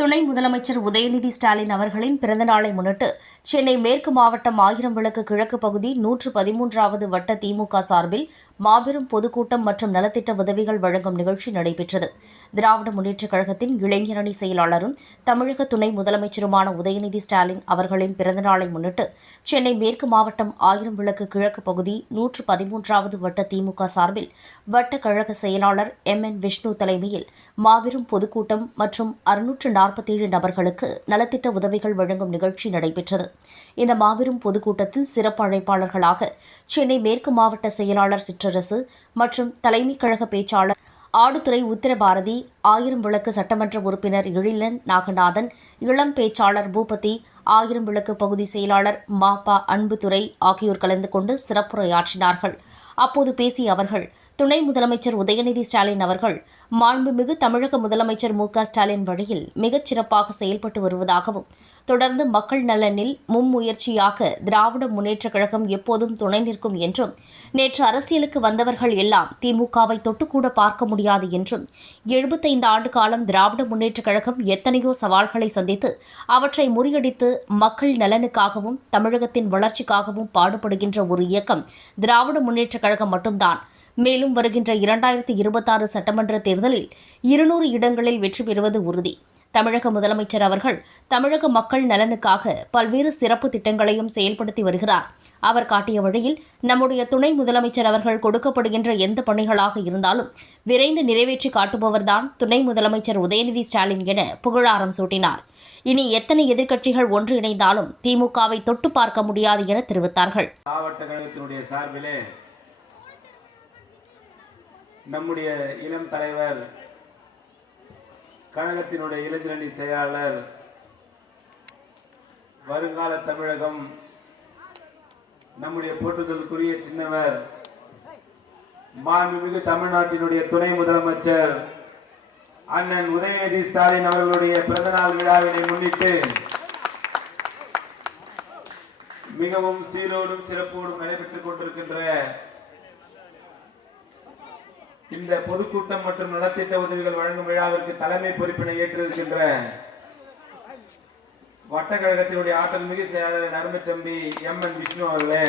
துணை முதலமைச்சர் உதயநிதி ஸ்டாலின் அவர்களின் பிறந்தநாளை முன்னிட்டு சென்னை மேற்கு மாவட்டம் ஆயிரம் விளக்கு கிழக்கு பகுதி நூற்று பதிமூன்றாவது வட்ட திமுக சார்பில் மாபெரும் பொதுக்கூட்டம் மற்றும் நலத்திட்ட உதவிகள் வழங்கும் நிகழ்ச்சி நடைபெற்றது. திராவிட முன்னேற்றக் கழகத்தின் இளைஞரணி செயலாளரும் தமிழக துணை முதலமைச்சருமான உதயநிதி ஸ்டாலின் அவர்களின் பிறந்தநாளை முன்னிட்டு சென்னை மேற்கு மாவட்டம் ஆயிரம் விளக்கு கிழக்கு பகுதி நூற்று பதிமூன்றாவது வட்ட திமுக சார்பில் வட்ட கழக செயலாளர் எம் என் விஷ்ணு தலைமையில் மாபெரும் பொதுக்கூட்டம் மற்றும் அறுநூற்று நாற்பத்தேழு நபர்களுக்கு நலத்திட்ட உதவிகள் வழங்கும் நிகழ்ச்சி நடைபெற்றது. இந்த மாபெரும் பொதுக்கூட்டத்தில் சிறப்பு அழைப்பாளர்களாக சென்னை மேற்கு மாவட்ட செயலாளர் சிற்றரசு மற்றும் தலைமைக் கழக பேச்சாளர் ஆடுதுறை உத்தரபாரதி ஆயிரம் விளக்கு சட்டமன்ற உறுப்பினர் எழிலன் நாகநாதன் இளம் பேச்சாளர் பூபதி ஆயிரம் விளக்கு பகுதி செயலாளர் மாபா அன்புதுரை ஆகியோர் கலந்து கொண்டு சிறப்புரையாற்றினார்கள். அப்போது பேசிய அவர்கள் துணை முதலமைச்சர் உதயநிதி ஸ்டாலின் அவர்கள் மாண்புமிகு தமிழக முதலமைச்சர் மு ஸ்டாலின் வழியில் மிகச் சிறப்பாக செயல்பட்டு வருவதாகவும் தொடர்ந்து மக்கள் நலனில் மும்முயற்சியாக திராவிட முன்னேற்றக் கழகம் எப்போதும் துணை நிற்கும் என்றும் நேற்று அரசியலுக்கு வந்தவர்கள் எல்லாம் திமுகவை தொட்டுக்கூட பார்க்க முடியாது என்றும் எழுபத்தைந்து ஆண்டு காலம் திராவிட முன்னேற்றக் கழகம் எத்தனையோ சவால்களை சந்தித்து அவற்றை முறியடித்து மக்கள் நலனுக்காகவும் தமிழகத்தின் வளர்ச்சிக்காகவும் பாடுபடுகின்ற ஒரு இயக்கம் திராவிட முன்னேற்றக் கழகம் மட்டும்தான். மேலும் வருகின்ற இரண்டாயிரத்தி இருபத்தாறு சட்டமன்ற தேர்தலில் இருநூறு இடங்களில் வெற்றி பெறுவது உறுதி. தமிழக முதலமைச்சர் அவர்கள் தமிழக மக்கள் நலனுக்காக பல்வேறு சிறப்பு திட்டங்களையும் செயல்படுத்தி வருகிறார். அவர் காட்டிய வழியில் நம்முடைய துணை முதலமைச்சர் அவர்கள் கொடுக்கப்படுகின்ற எந்த பணிகளாக இருந்தாலும் விரைந்து நிறைவேற்றி காட்டுபவர்தான் துணை முதலமைச்சர் உதயநிதி ஸ்டாலின் என புகழாரம் சூட்டினார். இனி எத்தனை எதிர்க்கட்சிகள் ஒன்றிணைந்தாலும் திமுகவை தொட்டு பார்க்க முடியாது என தெரிவித்தார்கள். மாவட்ட கழகத்தினுடைய சார்பிலே நம்முடைய இளம் தலைவர் கழகத்தினுடைய இளைஞரணி செயலாளர் வருங்கால தமிழகம் நம்முடைய போற்றுதலுக்குரிய சின்னவர் மாண்புமிகு தமிழ்நாட்டினுடைய துணை முதலமைச்சர் அண்ணன் உதயநிதி ஸ்டாலின் அவர்களுடைய பிறந்தநாள் விழாவினை முன்னிட்டு மிகவும் சீரோடும் சிறப்போடும் நடைபெற்றுக் கொண்டிருக்கின்ற இந்த பொதுக்கூட்டம் மற்றும் நலத்திட்ட உதவிகள் வழங்கும் விழாவிற்கு தலைமை பொறுப்பினை ஏற்றிருக்கின்ற வட்டக்கழகத்தினுடைய ஆற்றல் மிகு செயலாளர் நரம்பு தம்பி எம் என் விஷ்ணு அவர்களே.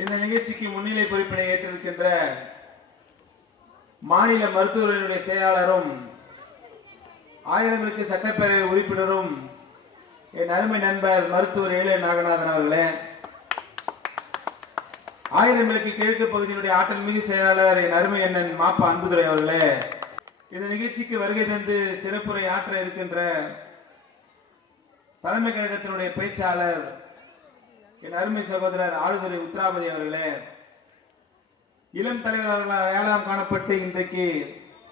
இந்த நிகழ்ச்சிக்கு முன்னிலை பொறுப்பினை ஏற்றிருக்கின்ற மாநில மருத்துவர்களுடைய செயலாளரும் ஆயிரங்களுக்கு சட்டப்பேரவை உறுப்பினரும் என் அருமை நண்பர் மருத்துவர் ஏழு நாகநாதன் அவர்களே. ஆயிரம் விளக்கு கிழக்கு பகுதியினுடைய ஆற்றல் மிகு செயலாளர் என் அருமை அண்ணன் மாப்பா அன்புதுரை அவர்களே இந்த நிகழ்ச்சிக்கு வருகை தந்து சிறப்புரை ஆற்ற இருக்கின்ற தலைமை கழகத்தினுடைய பேச்சாளர் என் அருமை சகோதரர் ஆளுதுரை உத்ராபதி அவர்களே இளம் தலைவர்களால் அடையாளம் காணப்பட்டு இன்றைக்கு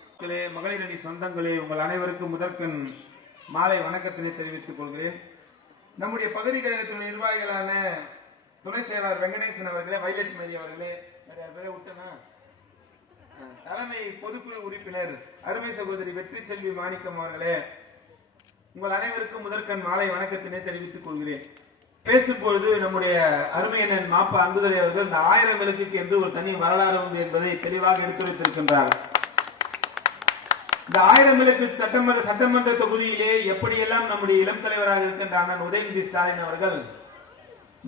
மக்களே, மகளிர் அணி சொந்தங்களே உங்கள் அனைவருக்கும் முதற்கண் மாலை வணக்கத்தினை தெரிவித்துக் கொள்கிறேன். நம்முடைய பகுதி கழகத்தினுடைய நிர்வாகிகளான துணை செயலாளர் வெங்கடேசன் அவர்களே வைலட் மேரி அவர்களே நிறைய பேரை விட்டனா தலைமை பொதுக்குழு உறுப்பினர் அருமை சகோதரி வெற்றி செல்வி மாணிக்கம் அவர்களே உங்கள் அனைவருக்கும் முதற்கண் மாலை வணக்கத்தினை தெரிவித்துக் கொள்கிறேன். பேசும்பொழுது நம்முடைய அருமையனன் மாப்பா அன்புதுரை அவர்கள் இந்த ஆயிரம் விளக்குக்கு என்று ஒரு தனி வரலாறு உண்டு என்பதை தெளிவாக எடுத்துரைத்திருக்கின்றார். இந்த ஆயிரம் விளக்கு சட்டமன்ற சட்டமன்ற தொகுதியிலே எப்படியெல்லாம் நம்முடைய இளம் தலைவராக இருக்கின்ற அண்ணன் உதயநிதி ஸ்டாலின் அவர்கள்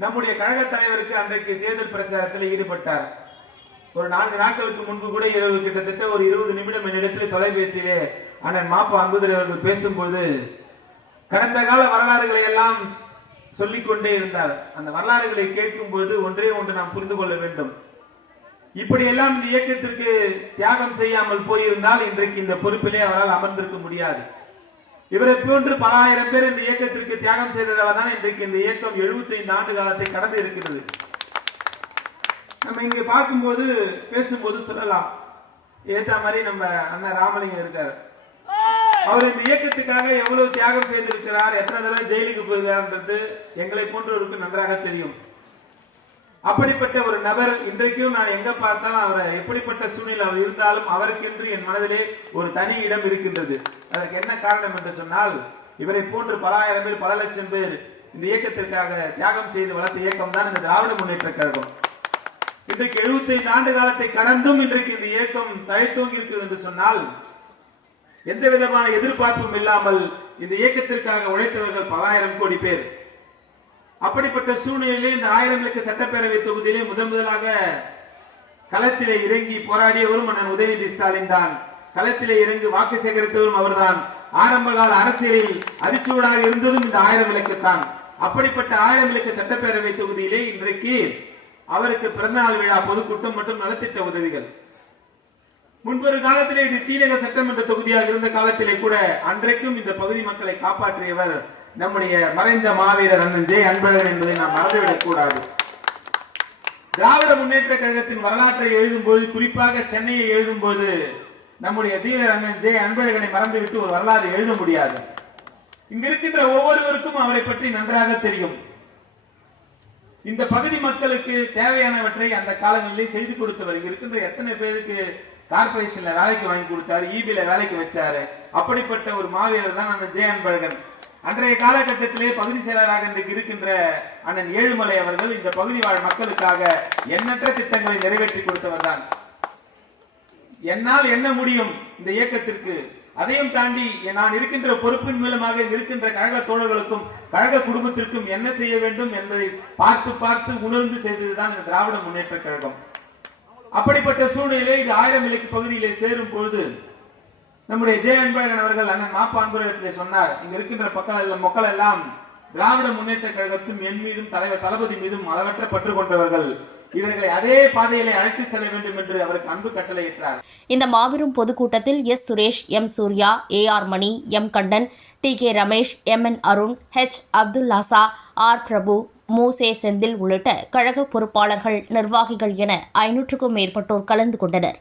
நம்முடைய கழக தலைவருக்கு அன்றைக்கு தேர்தல் பிரச்சாரத்தில் ஈடுபட்டார். ஒரு நான்கு நாட்களுக்கு முன்பு கூட இரவு கிட்டத்தட்ட ஒரு இருபது நிமிடம் என்னிடத்தில் தொலைபேசியிலே அண்ணன் மாப்பா அன்புதர் அவர்கள் பேசும்போது கடந்த கால வரலாறுகளை எல்லாம் சொல்லிக்கொண்டே இருந்தார். அந்த வரலாறுகளை கேட்கும் போது ஒன்றே ஒன்று நாம் புரிந்து கொள்ள வேண்டும். இப்படியெல்லாம் இந்த இயக்கத்திற்கு தியாகம் செய்யாமல் போயிருந்தால் இன்றைக்கு இந்த பொறுப்பிலே அவரால் அமர்ந்திருக்க முடியாது. இவரை போன்று பல ஆயிரம் பேர் இந்த இயக்கத்திற்கு தியாகம் செய்ததால தான் இன்றைக்கு இந்த இயக்கம் 75 ஆண்டு காலத்தை கடந்து இருக்கிறது. நம்ம இங்க பார்க்கும்போது பேசும்போது சொல்லலாம். ஏற்ற மாதிரி நம்ம அண்ணன் ராமலிங்கம் இருக்காரு. அவர் இந்த இயக்கத்துக்காக எவ்வளவு தியாகம் செய்திருக்கிறார் எத்தனை தடவை ஜெயிலுக்கு போகிறார்ன்றது எங்களை போன்றவருக்கு நன்றாக தெரியும். அப்படிப்பட்ட ஒரு நபர் இன்றைக்கும் நான் எங்க பார்த்தாலும் அவரை எப்படிப்பட்ட சூழ்நிலை அவர் இருந்தாலும் அவருக்கென்று என் மனதிலே ஒரு தனி இடம் இருக்கின்றது. அதற்கு என்ன காரணம் என்று சொன்னால் இவரை போன்று பல ஆயிரம் பேர் பல லட்சம் பேர் இந்த இயக்கத்திற்காக தியாகம் செய்து வளர்த்த இயக்கம் தான் இந்த திராவிட முன்னேற்ற கழகம். இன்றைக்கு 75 ஆண்டு காலத்தை கடந்தும் இன்றைக்கு இந்த இயக்கம் தழைத்தோங்கி இருக்கிறது என்று சொன்னால் எந்த விதமான எதிர்பார்ப்பும் இல்லாமல் இந்த இயக்கத்திற்காக உழைத்தவர்கள் பல ஆயிரம் கோடி பேர். அப்படிப்பட்ட சூழ்நிலையிலே இந்த ஆயிரம் இலக்க சட்டப்பேரவை தொகுதியிலே முதன் முதலாக களத்திலே இறங்கி போராடியவரும் அண்ணன் உதயநிதி ஸ்டாலின் தான். களத்திலே இறங்கி வாக்கு சேகரித்தவரும் அவர்தான். ஆரம்பகால அரசியலில் அரிச்சூடாக இருந்ததும் இந்த ஆயிரம் விளக்குத்தான் அப்படிப்பட்ட ஆயிரம் விளக்கு சட்டப்பேரவை தொகுதியிலே இன்றைக்கு அவருக்கு பிறந்தநாள் விழா பொதுக்கூட்டம் மற்றும் நலத்திட்ட உதவிகள். முன்பொரு காலத்திலே இது தீநகர் சட்டமன்ற தொகுதியாக இருந்த காலத்திலே கூட அன்றைக்கும் இந்த பகுதி மக்களை காப்பாற்றியவர் நம்முடைய மறைந்த மாவீரர் அண்ணன் ஜெய் அன்பழகன் என்பதை நாம் மறந்துவிடக் கூடாது. திராவிட முன்னேற்ற கழகத்தின் வரலாற்றை எழுதும்போது குறிப்பாக சென்னையை எழுதும்போது நம்முடைய தீரர் அண்ணன் ஜெய் அன்பழகனை மறந்துவிட்டு ஒரு வரலாறு எழுத முடியாது. இங்க இருக்கின்ற ஒவ்வொருவருக்கும் அவரை பற்றி நன்றாக தெரியும். இந்த பகுதி மக்களுக்கு தேவையானவற்றை அந்த காலங்களிலே செய்து கொடுத்தவர். இங்க இருக்கின்ற எத்தனை பேருக்கு கார்பரேஷன்ல வேலைக்கு வாங்கி கொடுத்தாரு ஈபில வேலைக்கு வச்சாரு. அப்படிப்பட்ட ஒரு மாவீரர் தான் அண்ணன் ஜெய அன்பழகன். அன்றைய காலகட்டத்திலே பகுதி செயலராக இன்றைக்கு இருக்கின்ற அண்ணன் ஏழுமலை அவர்கள் இந்த பகுதி வாழ் மக்களுக்காக எண்ணற்ற திட்டங்களை நிறைவேற்றி கொடுத்தவர் தான். என்னால் என்ன முடியும் இந்த இயக்கத்திற்கு? அதையும் தாண்டி நான் இருக்கின்ற பொறுப்பின் மூலமாக இருக்கின்ற கழக தோழர்களுக்கும் கழக குடும்பத்திற்கும் என்ன செய்ய வேண்டும் என்பதை பார்த்து பார்த்து உணர்ந்து செய்ததுதான் இந்த திராவிட முன்னேற்ற கழகம். அப்படிப்பட்ட சூழ்நிலை இது ஆயிரம் இலக்கு பகுதியிலே சேரும் பொழுது நம்முடைய ஜெய அன்பழகன் அவர்கள் அண்ணன் மாப்பா அன்புரத்திலே சொன்னார் இங்க இருக்கின்ற பக்கம் மக்கள் எல்லாம் திராவிட முன்னேற்ற கழகத்தும் என் மீதும் தலைவர் தளபதி மீதும் அளவற்ற பற்று கொண்டவர்கள். இவர்களை அதே பாதையிலே அழைத்து செல்ல வேண்டும் என்று அவருக்கு அன்பு கட்டளையிட்டார். இந்த மாபெரும் பொதுக்கூட்டத்தில் S. Suresh M. Surya A. R. Mani M. Kandan T. K. Ramesh M. N. Arun H. Abdul Lhasa R. Prabhu மூசே செந்தில் உள்ளிட்ட கழக பொறுப்பாளர்கள் நிர்வாகிகள் என ஐநூற்றுக்கும் மேற்பட்டோர் கலந்து கொண்டனர்.